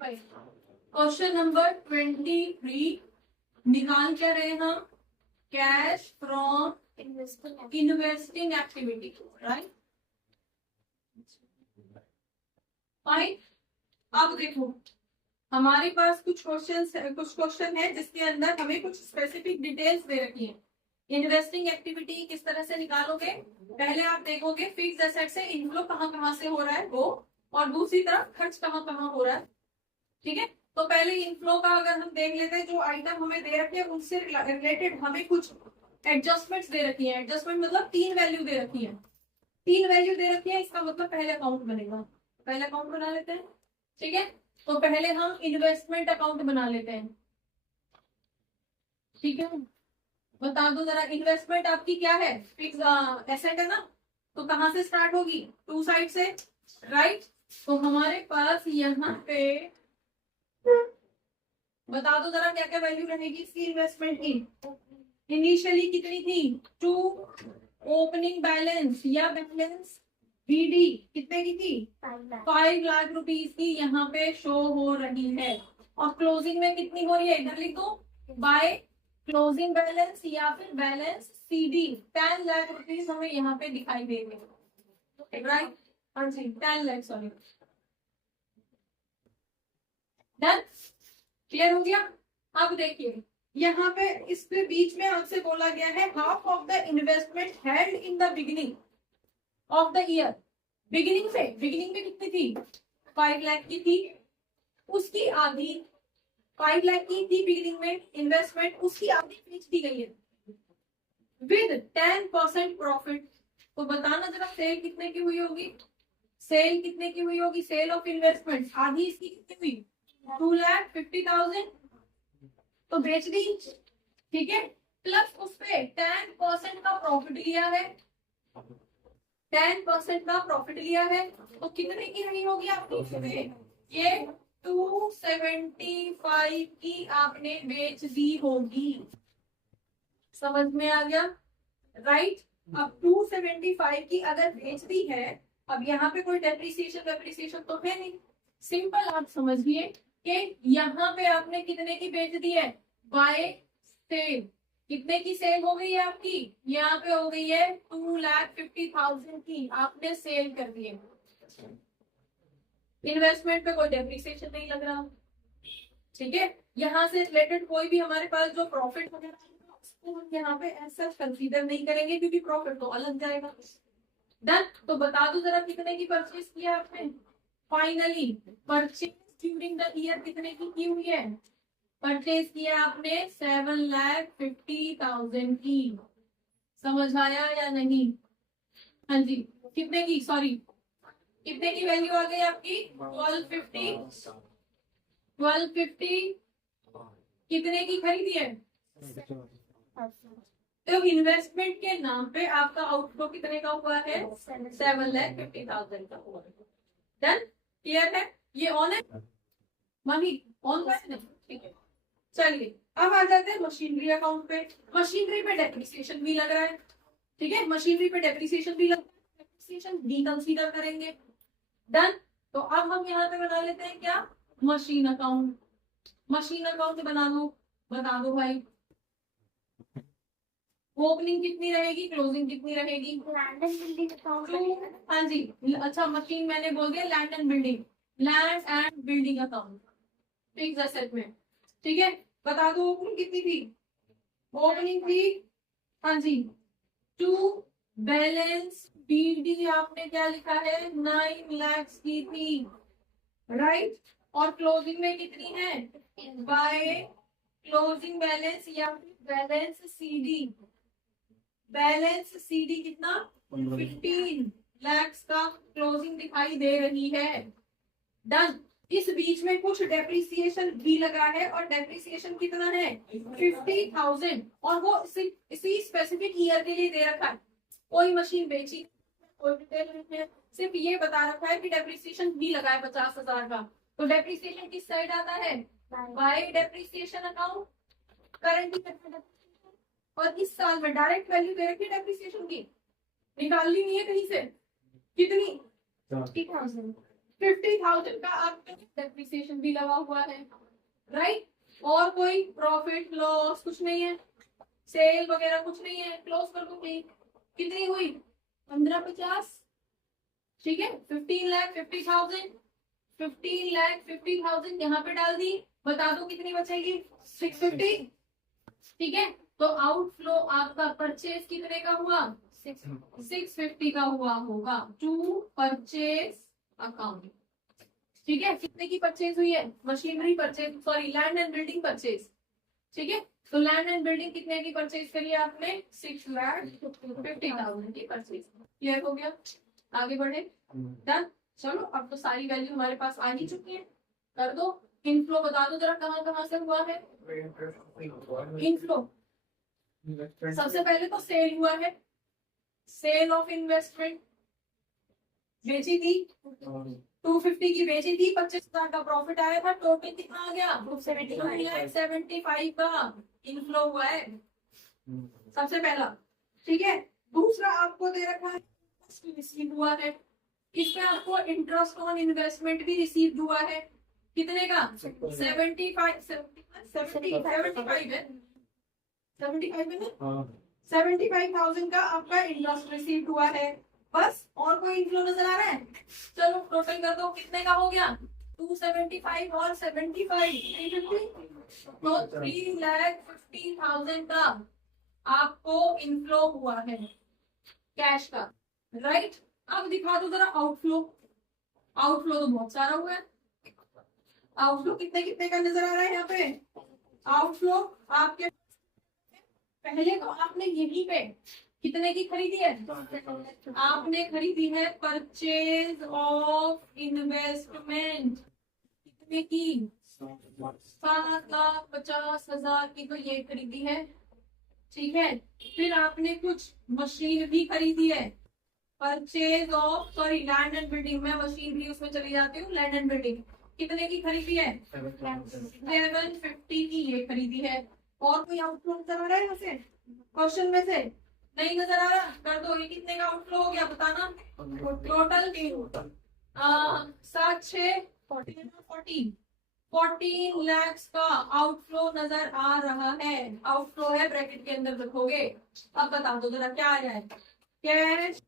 Question number 23 निकाल क्या रहे हम? Cash from investing activity, right? Fine. अब देखो हमारे पास कुछ क्वेश्चन है जिसके अंदर हमें कुछ स्पेसिफिक डिटेल्स दे रखी है। इन्वेस्टिंग एक्टिविटी किस तरह से निकालोगे? पहले आप देखोगे फिक्स्ड एसेट से इनफ्लो कहाँ कहाँ से हो रहा है वो, और दूसरी तरफ खर्च कहाँ कहाँ हो रहा है। ठीक है, तो पहले इनफ्लो का अगर हम देख लेते हैं, जो आइटम हमें दे रखे हैं उनसे रिलेटेड हमें कुछ एडजस्टमेंट्स दे रखी है। एडजस्टमेंट मतलब 3 वैल्यू दे रखी है। 3 वैल्यू दे रखी है, इसका मतलब पहले अकाउंट बनेगा। पहले अकाउंट बना लेते हैं। ठीक है, तो पहले हम इन्वेस्टमेंट अकाउंट बना लेते हैं। ठीक है, बता दो जरा, इन्वेस्टमेंट आपकी क्या है? फिक्स एसेट है ना, तो कहां से स्टार्ट होगी? 2 साइड से, राइट? तो हमारे पास यहाँ पे बता दो जरा क्या क्या वैल्यू रहेगी इसकी इन्वेस्टमेंट की। इनिशियली कितनी थी? 2। ओपनिंग बैलेंस या बैलेंस बीडी कितने की थी? 5 लाख रुपीस की यहाँ पे शो हो रही है। और क्लोजिंग में कितनी हो रही है? इधर लिख दो, बाय क्लोजिंग बैलेंस या फिर बैलेंस सीडी 10 लाख रुपीस हमें यहाँ पे दिखाई देंगे, राइट? हाँ जी, 10 लाख, सॉरी। डन? क्लियर हो गया? अब देखिए यहाँ पे इसके बीच में आपसे बोला गया है half of the investment held in the beginning of the year. Beginning में कितनी थी? 5 लाख की थी। उसकी आधी 5 लाख की थी बिगिनिंग में इन्वेस्टमेंट, उसकी आधी बेच दी गई है विद 10% प्रॉफिट। तो बताना जरा सेल कितने की हुई होगी? सेल कितने की हुई होगी? सेल ऑफ इन्वेस्टमेंट आधी इसकी कितनी हुई? 2,50,000 तो बेच दी। ठीक है, प्लस उस पे 10% का प्रॉफिट लिया है। 10% का प्रॉफिट लिया है तो कितने की रही होगी आपकी? ये 275 की आपने बेच दी होगी। समझ में आ गया, राइट? अब 275 की अगर बेच दी है, अब यहाँ पे कोई डेप्रिसिएशन तो है नहीं। सिंपल आप समझिए कि यहाँ पे आपने कितने की बेच दी है? Buy sale. कितने की सेल हो गई है आपकी? यहाँ पे हो गई है 2,50,000 की, आपने सेल कर दी है। इन्वेस्टमेंट पे कोई डेप्रिसिएशन नहीं लग रहा। ठीक है, यहाँ से रिलेटेड कोई भी हमारे पास जो प्रॉफिट वगैरह उसको हम यहाँ पे ऐसा कंसीडर नहीं करेंगे क्योंकि प्रॉफिट तो अलग जाएगा। डन? तो बता दो जरा कितने की परचेज किया आपने? Finally purchase during the year कितने की हुई है? परचेज किया आपने 7,50,000 की। समझ आया या नहीं? हाँ जी, कितने की, सॉरी कितने की वैल्यू आ गई आपकी? 1250 कितने की खरीदी है? तो इन्वेस्टमेंट के नाम पे आपका आउटफ्लो कितने का हुआ है? 7,50,000 का हुआ है। डन? क्लियर है? ये ऑन है मनी? ऑन है ना? ठीक है, चलिए अब आ जाते हैं मशीनरी अकाउंट पे। मशीनरी पे डेप्रिसिएशन भी लग रहा है। ठीक है, मशीनरी पे डेप्रिसिएशन भी लग रहा है, डेप्रिसिएशन भी कंसीडर करेंगे। डन? तो अब हम यहाँ पे बना लेते हैं क्या? Machine account. मशीन अकाउंट बना दो, बता दो भाई। ओपनिंग कितनी रहेगी, क्लोजिंग कितनी रहेगी? Land and building account. हाँ जी, अच्छा मशीन मैंने बोल दिया, land and building. Land and building account fix asset में। ठीक है, बता दो ओपनिंग कितनी थी? ओपनिंग थी, हाँ जी, 2। बैलेंस बीडी आपने क्या लिखा है? 9 लाख की थी, राइट? और क्लोजिंग में कितनी है? बाय क्लोजिंग बैलेंस या बैलेंस सीडी। बैलेंस सीडी कितना? 15 लाख का क्लोजिंग दिखाई दे रही है। डन? इस बीच में कुछ डेप्रिसिएशन भी लगा है, और डेप्रिसिएशन कितना है? 50,000, और वो इसी स्पेसिफिक ईयर के लिए दे रखा है। कोई मशीन बेची, कोई डिटेल नहीं है, सिर्फ ये बता रखा है कि डेप्रिसिएशन भी लगा है 50,000 का। तो डेप्रिसिएशन किस साइड आता है? Bye depreciation account. करंट और इस साल में डायरेक्ट वैल्यू दे रखी है डेप्रिसिएशन की, निकालनी नहीं है कहीं से। कितनी? 50,000। 50,000 का आपका डेप्रिसिएशन भी लगा हुआ है, राइट। और कोई प्रॉफिट लॉस कुछ नहीं है, सेल वगैरह कुछ नहीं है, क्लोज कर दूंगी। कितनी हुई? 1550, ठीक है। 15,50,000, 15,50,000 यहाँ पे डाल दी। बता दो कितनी बचेगी? 650, ठीक है। तो आउटफ्लो आपका परचेज कितने का हुआ? 650 का हुआ होगा टू परचेज अकाउंट, ठीक है। कितने की परचेज हुई है? Machinery purchase, sorry land and building purchase, ठीक है। तो लैंड एंड बिल्डिंग कितने की परचेज करी आपने? 6,50,000 की परचेज। क्लियर हो गया? आगे बढ़े, डन। चलो अब तो सारी वैल्यू हमारे पास आ ही चुकी है, कर दो। इनफ्लो बता दो जरा कहाँ कहाँ से हुआ है इनफ्लो। सबसे पहले तो सेल हुआ है, सेल ऑफ इन्वेस्टमेंट बेची थी, 250 की बेची थी, 25,000 का प्रॉफिट आया था। टोटल कितना आ गया? 275 का इनफ्लो हुआ है, सबसे पहला, ठीक है। दूसरा आपको दे रखा है रिसीव हुआ है, इसमें आपको इंटरेस्ट ऑन इन्वेस्टमेंट भी रिसीव हुआ है। कितने का? 75 है, 75 है ना? 75,000 का आपका इंटरेस्ट रिसीव हुआ है। बस और कोई इनफ्लो नजर आ रहा है? चलो टोटल कर दो, कितने का हो गया? 275 और 75 350, तो 3,50,000 का आपको इनफ्लो हुआ है कैश का, राइट। अब दिखा दो जरा आउटफ्लो। आउटफ्लो तो बहुत सारा हुआ है। आउटफ्लो कितने कितने का नजर आ रहा है यहाँ पे? आउटफ्लो आपके पहले तो आपने यहीं पे कितने की खरीदी है? आपने खरीदी है परचेज ऑफ इन्वेस्टमेंट, कितने की? 7,50,000 की तो ये खरीदी है, ठीक है। फिर आपने कुछ मशीन भी खरीदी है, purchase of, sorry land and building, मैं मशीन भी उसमें चली जाती हूँ। लैंड एंड बिल्डिंग कितने की खरीदी है? 750 की ये खरीदी है। और कोई आउटफ्लो नजर आ रहा है यहाँ से क्वेश्चन में से? नहीं नजर आ रहा? कर दो, ये कितने का आउटफ्लो हो गया बताना। टोटल 14 lakhs का आउटफ्लो नजर आ रहा है। आउटफ्लो है ब्रैकेट के अंदर रखोगे। अब बता दो जरा क्या आ जाए? कैश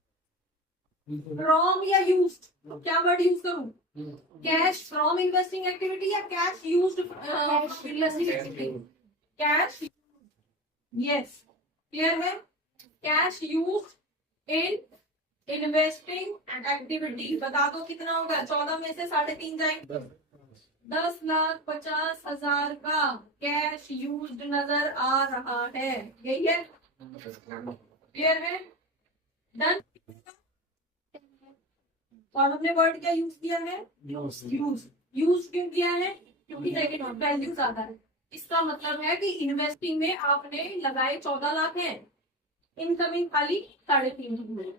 फ्रॉम या यूज्ड? क्या वर्ड यूज करूं? कैश फ्रॉम इन्वेस्टिंग एक्टिविटी या cash used investing activity? Cash, yes, clear है। Cash used in investing activity बता दो कितना होगा? 14 में से 3.5 जाएंगे, 10,50,000 का कैश यूज्ड नजर आ रहा है, यही है। क्लियर है, डन। और हमने वर्ड क्या यूज किया है? यूज। यूज क्यों किया है? क्योंकि नेगेटिव वैल्यूज आता है। इसका मतलब है कि इन्वेस्टिंग में आपने लगाए 14 लाख है, इनकमिंग खाली 3.5,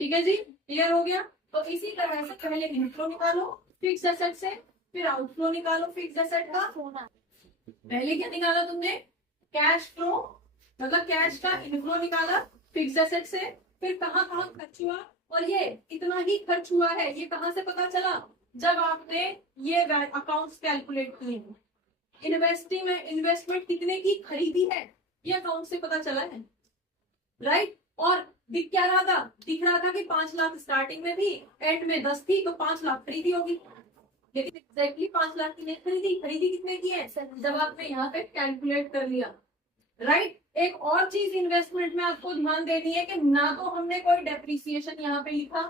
ठीक है जी। क्लियर हो गया? तो इसी तरह से पहले इनफ्लो निकालो फिक्स एसेट से, फिर आउटफ्लो निकालो फिक्स एसेट का। पहले क्या निकाला तुमने? कैश फ्लो, मतलब कैश का इनफ्लो निकाला फिक्स एसेट से। फिर कहाँ कहाँ खर्च हुआ, और ये इतना ही खर्च हुआ है, ये कहाँ से पता चला? जब आपने ये अकाउंट्स कैलकुलेट किए। इन्वेस्टिंग में इन्वेस्टमेंट कितने की खरीदी है, ये अकाउंट से पता चला है, राइट। और दिख क्या रहा था? दिख रहा था कि 5 लाख स्टार्टिंग में थी, एंड में 10 थी, तो 5 लाख खरीदी होगी। लेकिन एग्जैक्टली 5 लाख की नहीं खरीदी। खरीदी कितने की है? जब आपने यहाँ पे कैलकुलेट कर लिया, राइट। एक और चीज इन्वेस्टमेंट में आपको ध्यान देनी है कि ना तो हमने कोई डेप्रिसिएशन यहाँ पे लिखा,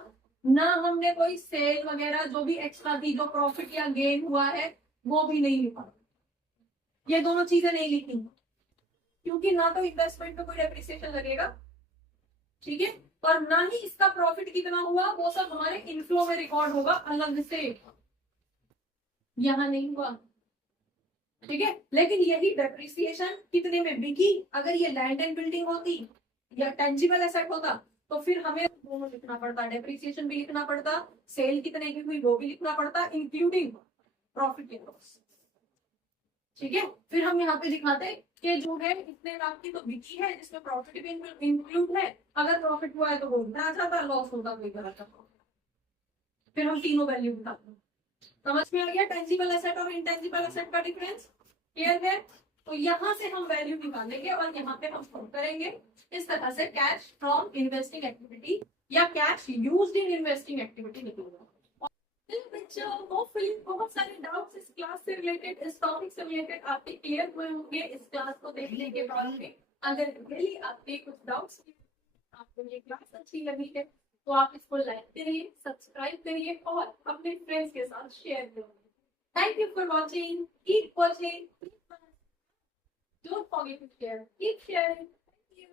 ना हमने कोई सेल वगैरह जो भी एक्स्ट्रा थी, जो प्रॉफिट या गेन हुआ है, वो भी नहीं लिखा। ये दोनों चीजें नहीं लिखी, क्योंकि ना तो इन्वेस्टमेंट में कोई डेप्रिसिएशन लगेगा, ठीक है, और ना ही इसका प्रॉफिट कितना हुआ वो सब हमारे इनफ्लो में रिकॉर्ड होगा अलग से, यहाँ नहीं हुआ, ठीक है। लेकिन यही डेप्रिसिएशन कितने में बिकी, अगर ये लैंड एंड बिल्डिंग होती या टेंजिबल एसेट होता, तो फिर हमें दोनों लिखना पड़ता, डेप्रिसिएशन भी लिखना पड़ता, सेल कितने की हुई वो भी लिखना पड़ता, इंक्लूडिंग प्रॉफिट एंड लॉस, ठीक है। फिर हम यहाँ पे दिखाते कि जो है इतने लाख की तो बिकी है, जिसमें प्रॉफिट भी इंक्लूड है। अगर प्रॉफिट हुआ है तो वो इतना अच्छा था, लॉस होगा कोई गलत था। फिर हम तीनों वैल्यू निकालते हैं। समझ में आ गया टेंजिबल एसेट और इंटेंजिबल एसेट का डिफरेंस? क्लियर है? तो यहाँ से हम वैल्यू निकालेंगे और यहाँ पे हम सॉल्व करेंगे। इस तरह से कैश फ्रॉम इन्वेस्टिंग एक्टिविटी या cash used in investing activity निकलेगा। बच्चों होपफुली बहुत सारे डाउट्स इस क्लास से रिलेटेड, इस टॉपिक से रिलेटेड आपके क्लियर हुए होंगे इस क्लास को देखने के बाद में। अगर रियली आपके कुछ डाउट्स, आपको ये क्लास अच्छी लगी है तो आप इसको लाइक करिए, सब्सक्राइब करिए और अपने फ्रेंड्स के साथ शेयर करिए। Thank you for watching. Keep watching. Don't forget to share. Keep sharing. Thank you.